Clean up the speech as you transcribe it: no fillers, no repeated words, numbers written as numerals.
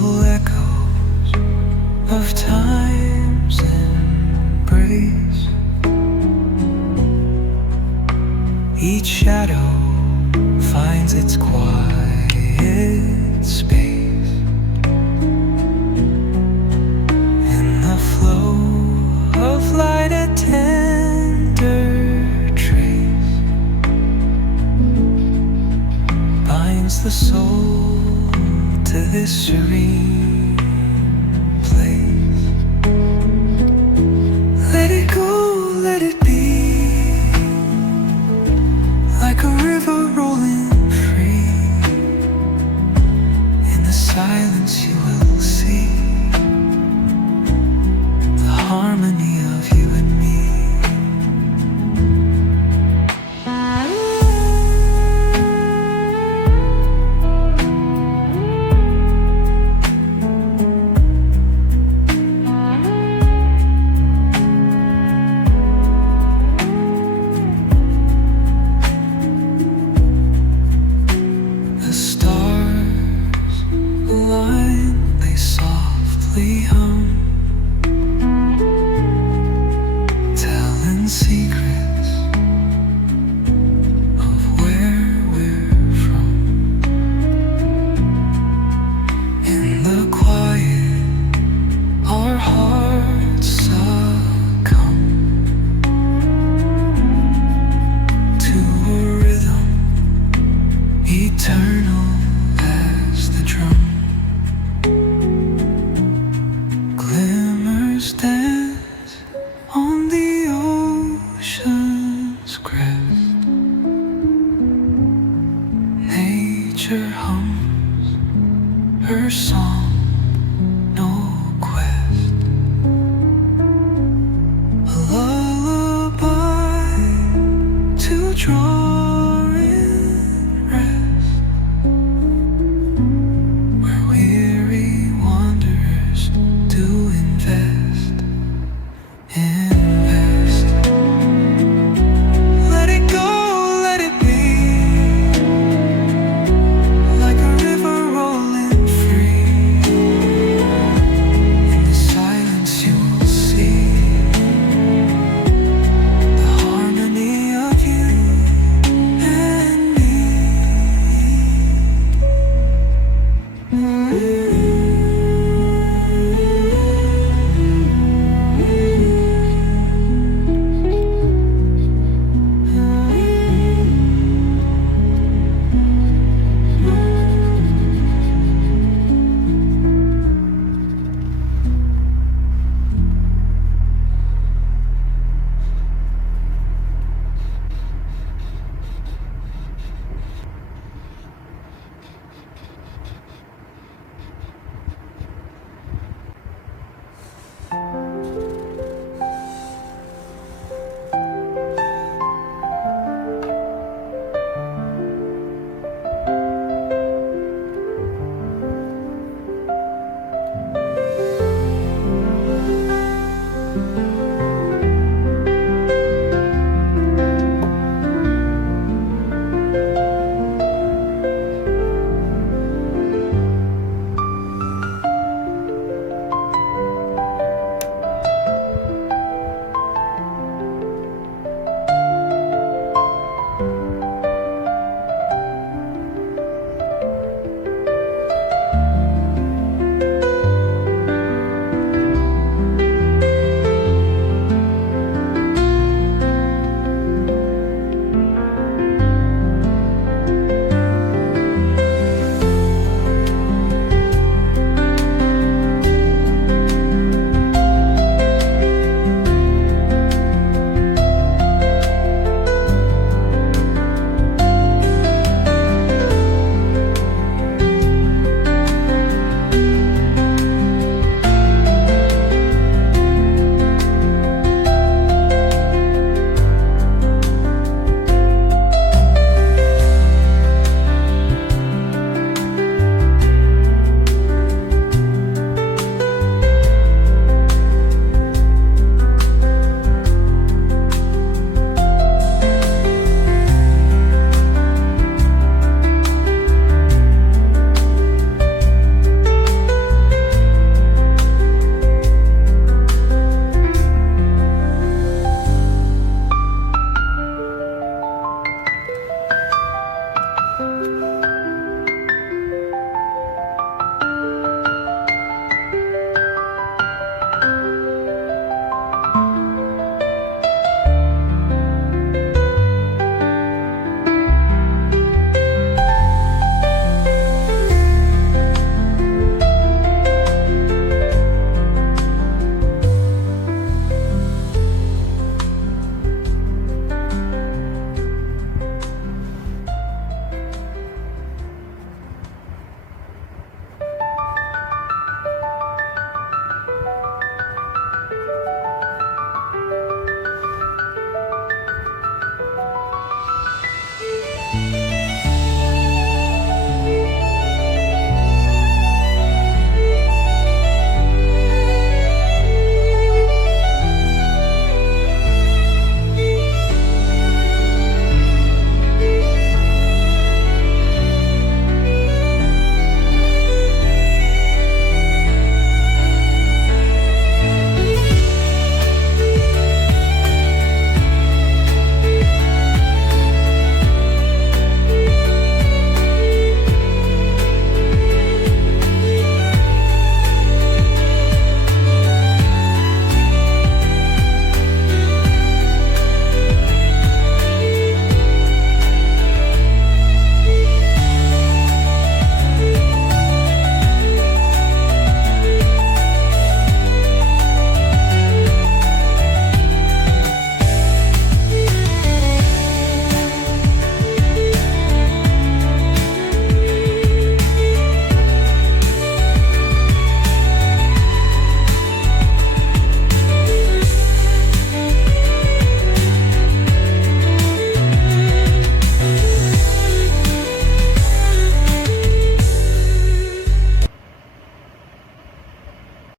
Dull echoes of time's embrace. Each shadow finds its quiet space in the flow of light, a tender trace binds the soul to this serene place. Let it go, let it be, like a river rolling free. In the silence you will see the harmony of you and me. The stars align, they softly hum, telling secrets of where we're from. In the quiet, our hearts succumb to a rhythm eternal as the drum. Glimmers dance on the ocean's crest. Nature hums her song, no quest. A lullaby to draw in rest, where weary wanderers do invest. Let it go, let it be, like a river rolling free. In the silence you will see the harmony of you and me.